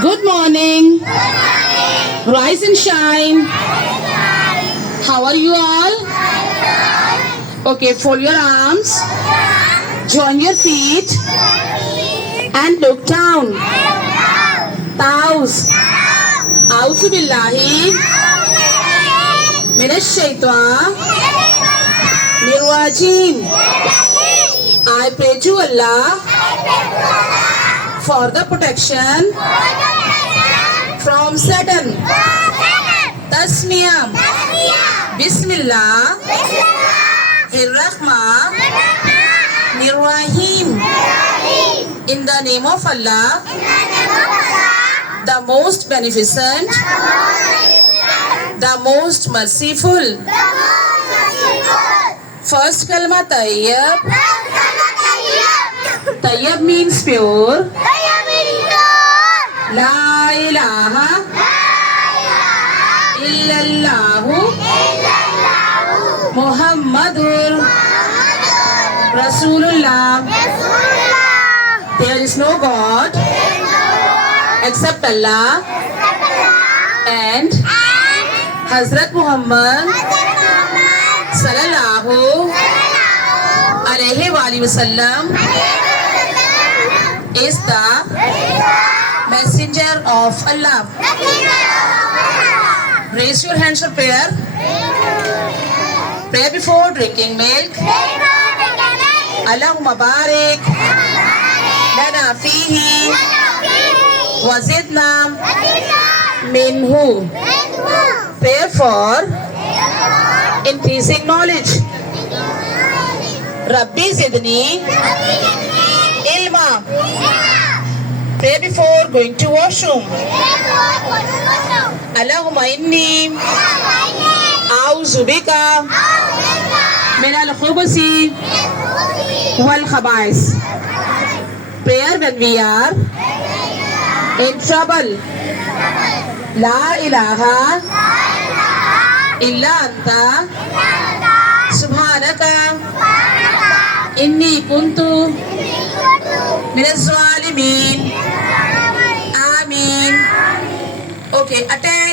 Good morning. Rise and shine. How are you all? Okay, fold your arms. Join your feet. And look down. Taus. A'udhu billahi minash shaitan nirrajim. I pray to Allah for the protection from Satan. Tasmiyam. Bismillah. Ar-Rahman. Ar-Rahim. In the name of Allah, the most beneficent, the most merciful. First kalma tayyib. Tayyib means pure. La ilaha illallahu Muhammadur Rasulullah. There is no God except Allah and Hazrat Muhammad sallallahu alayhi wa sallam is the messenger of Allah. Raise your hands for prayer. Pray before drinking milk. Allahumma barik lana fihi wa zidna minhu. Pray for increasing knowledge. Rabbi zidni ilma. Pray before going to washroom. Allahumma inni a'udhu bika min al-khubuthi wal khaba'is. Prayer when we are in trouble. La ilaha illa anta subhanaka inni kuntu min az-zalimin. Ameen. Okay, attend.